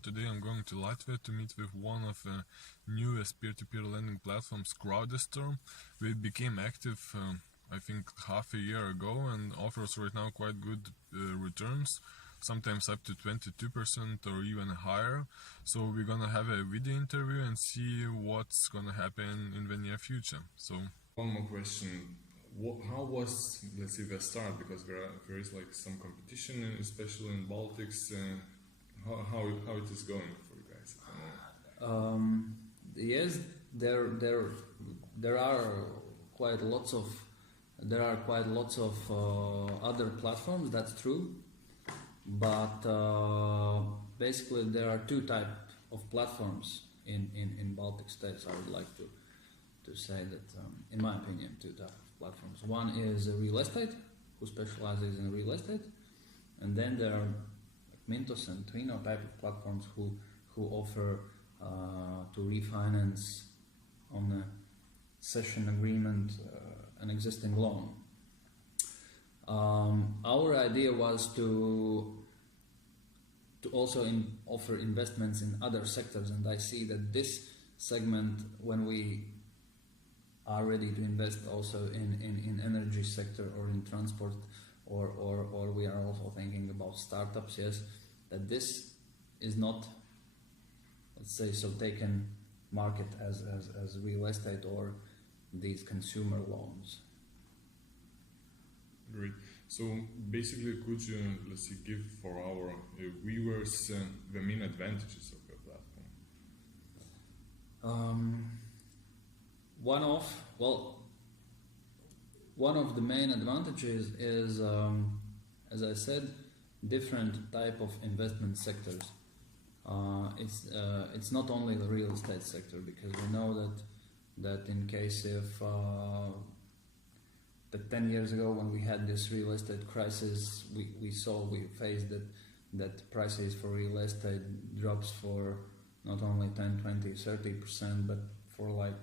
everyone. Today I'm going to Latvia to meet with one of the newest peer-to-peer lending platforms, Crowdestor. We became active, I think, half a year ago and offers right now quite good returns, sometimes up to 22% or even higher. So we're gonna have a video interview and see what's gonna happen in the near future. So one more question. How was, let's say, the start? Because there is like some competition, especially in Baltics. How it is going for you guys? Yes, there are quite lots of other platforms. That's true, but basically there are two types of platforms in Baltic states. I would like to say that, in my opinion, two types of platforms. One is real estate, who specializes in real estate, and then there are Mintos and Twino type of platforms who offer to refinance on a session agreement an existing loan. Our idea was to also offer investments in other sectors, and I see that this segment, when we are ready to invest also in energy sector or in transport, or we are also thinking about startups, yes, that this is not, let's say, so taken market as real estate or these consumer loans. Great. So basically, could you, let's say, give for our viewers the main advantages of your platform? One of the main advantages is, as I said, different type of investment sectors. It's not only the real estate sector, because we know that in case of that 10 years ago when we had this real estate crisis, we faced that prices for real estate drops for not only 10, 20, 30%, but for like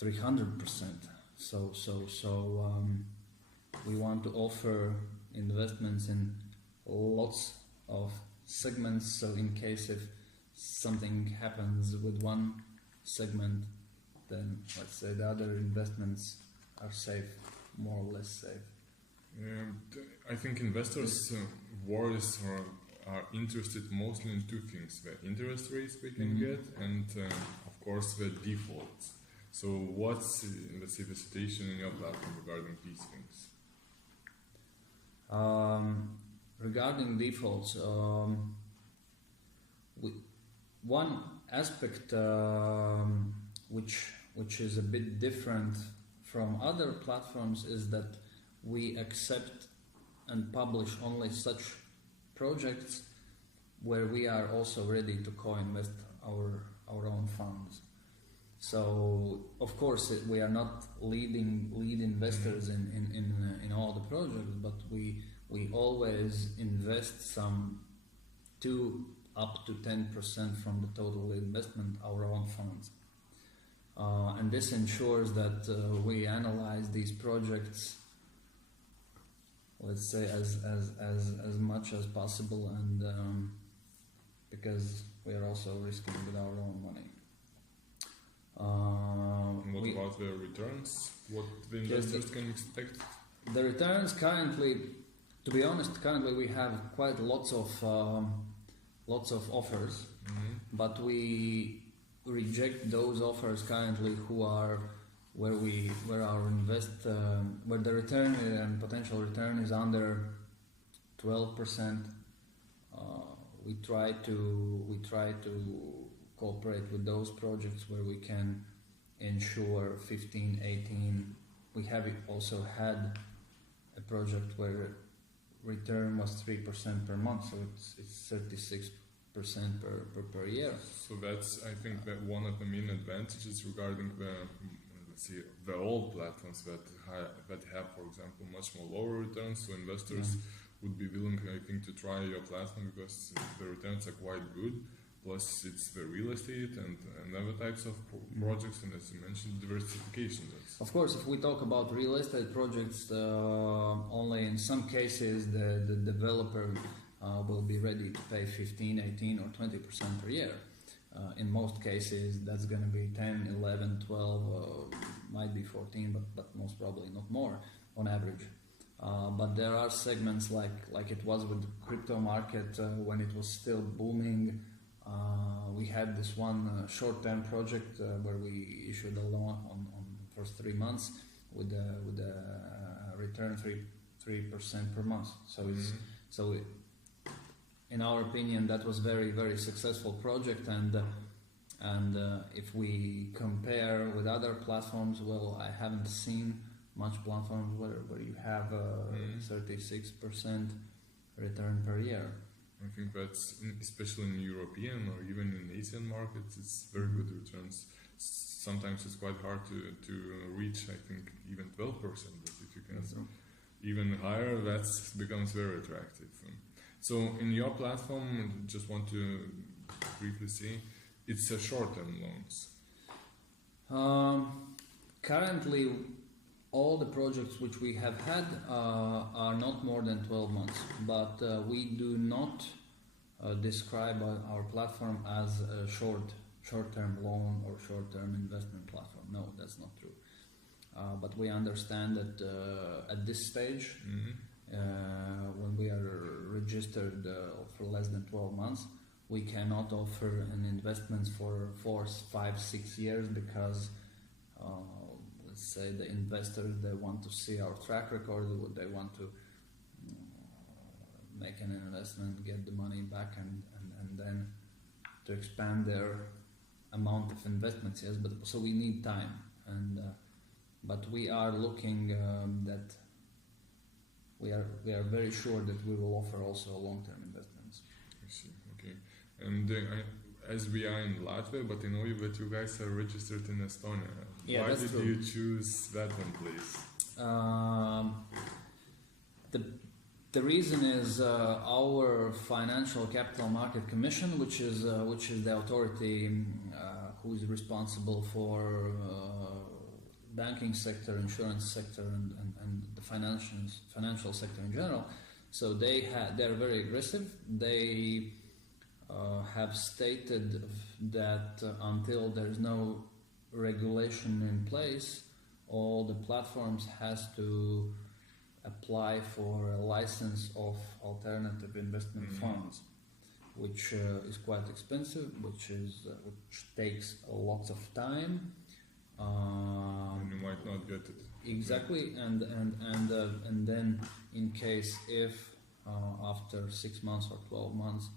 300%. So we want to offer investments in lots of segments, so in case if something happens with one segment, then let's say the other investments are safe, more or less safe. I think investors' worries are interested mostly in two things: the interest rates we can get, and of course the defaults. So what's, let's say, the situation in your platform regarding these things? Regarding defaults, one aspect which is a bit different from other platforms is that we accept and publish only such projects where we are also ready to co-invest our own funds. So of course we are not lead investors in all the projects, but we always invest some up to 10% from the total investment, our own funds. And this ensures that we analyze these projects, let's say, as much as possible, and because we are also risking with our own money. What about the returns? What the investors can expect? The returns currently, to be honest, we have quite lots of offers, but we reject those offers currently where the return and potential return is under 12%. We try to cooperate with those projects where we can ensure 15, 18. We have also had a project where return was 3% per month, so it's 36% per year. So that's, I think, that one of the main advantages regarding the old platforms that have, for example, much more lower returns. So investors would be willing, I think, to try your platform because the returns are quite good. Plus, it's the real estate and other types of projects, and as you mentioned, diversification. Of course, if we talk about real estate projects, only in some cases the developer will be ready to pay 15, 18 or 20% per year. In most cases, that's going to be 10, 11, 12, might be 14, but most probably not more on average. But there are segments like it was with the crypto market when it was still booming. We had this one short-term project where we issued a loan on the first 3 months with a return 3% per month. So in our opinion, that was very, very successful project. And if we compare with other platforms, well, I haven't seen much platforms where you have 36% return per year. I think that's, especially in European or even in Asian markets, it's very good returns. Sometimes it's quite hard to reach, I think, even 12%, but if you can even higher, that becomes very attractive. So in your platform, just want to briefly say, it's a short-term loans. Currently, all the projects which we have had are not more than 12 months, but we do not describe our platform as a short-term loan or short-term investment platform. No, that's not true. But we understand that at this stage, when we are registered for less than 12 months, we cannot offer an investment for 4, 5, 6 years because let's say the investors, they want to see our track record, they want to make an investment, get the money back, and then to expand their amount of investments. Yes, but so we need time, and but we are looking that we are very sure that we will offer also long-term investments. I see. Okay, and as we are in Latvia, but I know that you guys are registered in Estonia. Yeah, why did true. you choose that one place? The reason is our Financial Capital Market Commission, which is the authority who is responsible for banking sector, insurance sector, and the financial sector in general. So they're very aggressive. They have stated that until there's no regulation in place, all the platforms has to apply for a license of alternative investment funds, which is quite expensive, which takes lots of time. And you might not get it. Exactly, and then in case if after 6 months or 12 months,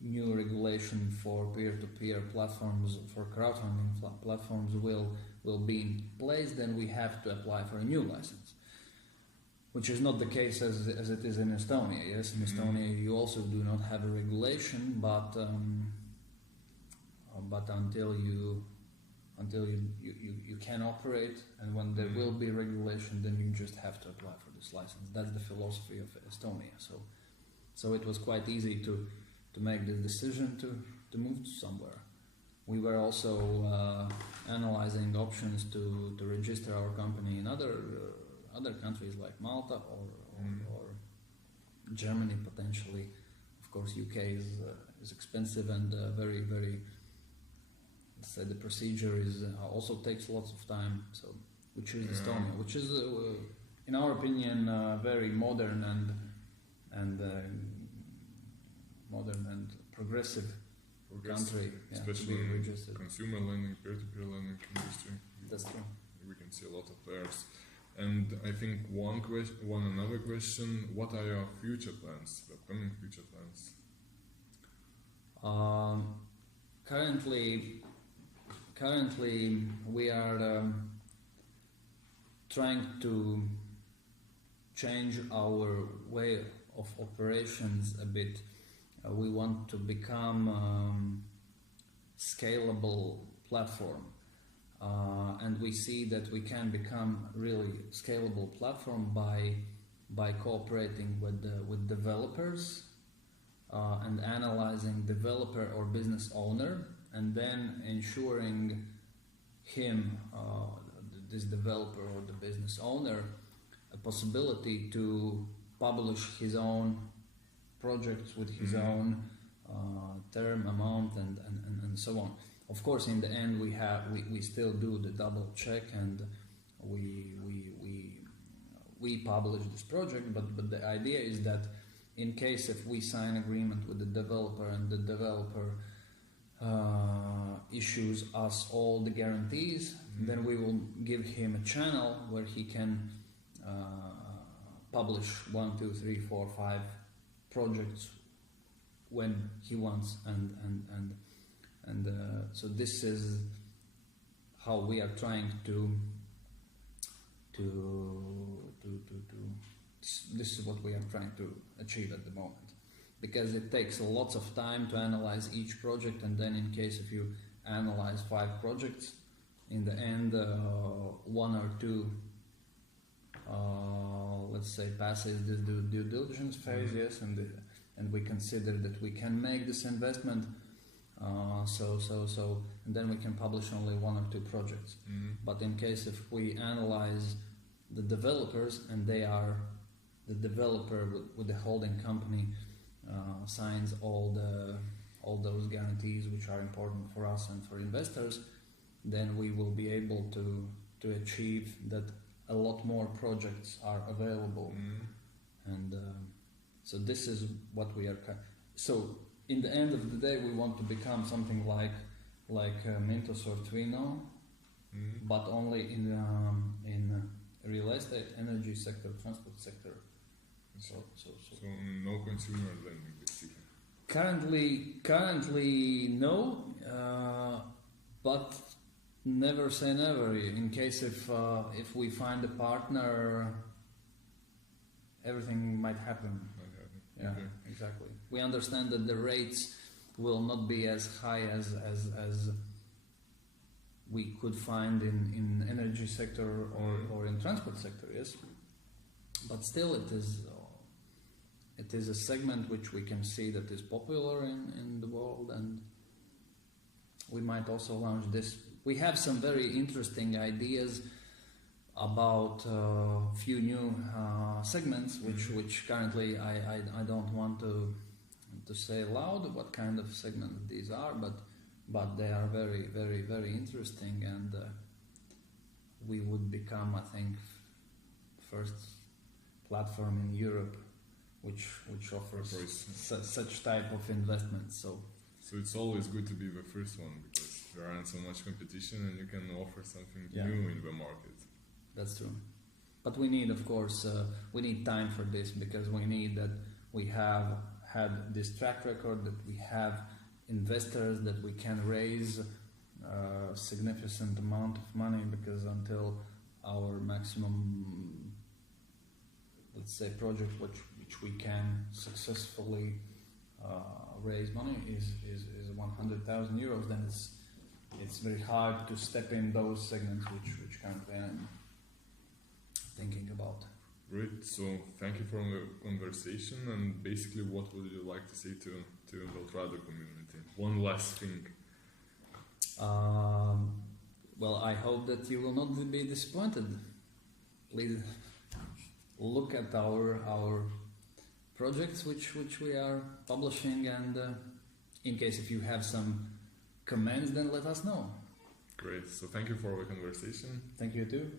new regulation for peer-to-peer platforms, for crowdfunding platforms will be in place, then we have to apply for a new license, which is not the case as it is in Estonia. Yes, in Estonia you also do not have a regulation, but until you can operate, and when there will be regulation, then you just have to apply for this license. That's the philosophy of Estonia. So it was quite easy to make the decision to move somewhere. We were also analyzing options to register our company in other countries like Malta or Germany potentially. Of course, UK is expensive and very, very. Let's say the procedure also takes lots of time. So we choose Estonia, which is, in our opinion, very modern and progressive country, especially in consumer lending, peer-to-peer lending industry. That's true. We can see a lot of players. And I think another question: what are your future plans, the upcoming future plans? Currently, we are trying to change our way of operations a bit. We want to become scalable platform, and we see that we can become really scalable platform by cooperating with developers and analyzing developer or business owner, and then ensuring him, this developer or the business owner, a possibility to publish his own projects with his own term, amount, and so on. Of course, in the end, we still do the double check, and we publish this project. But the idea is that in case if we sign agreement with the developer and the developer issues us all the guarantees, then we will give him a channel where he can publish 1, 2, 3, 4, 5 projects when he wants, and so this is how we are trying to this is what we are trying to achieve at the moment, because it takes lots of time to analyze each project, and then in case if you analyze 5 projects, in the end 1 or 2 let's say passes the due diligence phase, yes, and we consider that we can make this investment, so and then we can publish only 1 or 2 projects. But in case if we analyze the developers, and they are the developer with the holding company signs all those guarantees which are important for us and for investors, then we will be able to achieve that a lot more projects are available. And so this is what we are. So in the end of the day, we want to become something like Mintos or Twino, but only in real estate, energy sector, transport sector. So no consumer lending, basically. Currently no, but never say never. In case if we find a partner, everything might happen. Yeah, okay. Exactly. We understand that the rates will not be as high as we could find in energy sector or in transport sector, yes. But still, it is a segment which we can see that is popular in the world, and we might also launch this. We have some very interesting ideas about few new segments, which currently I don't want to say loud what kind of segments these are, but they are very, very, very interesting, and we would become, I think, first platform in Europe which offers such type of investment. So it's always good to be the first one, because there aren't so much competition and you can offer something new in the market. That's true. But we need, of course, we need time for this, because we need that we have had this track record, that we have investors, that we can raise a significant amount of money, because until our maximum, let's say, project which we can successfully raise money is 100,000 euros, then it's very hard to step in those segments which currently I'm thinking about. Great. So thank you for the conversation, and basically what would you like to say to the Beltrado community? One last thing. Well, I hope that you will not be disappointed. Please look at our projects which we are publishing, and in case if you have some comments, then let us know. Great. So thank you for the conversation. Thank you too.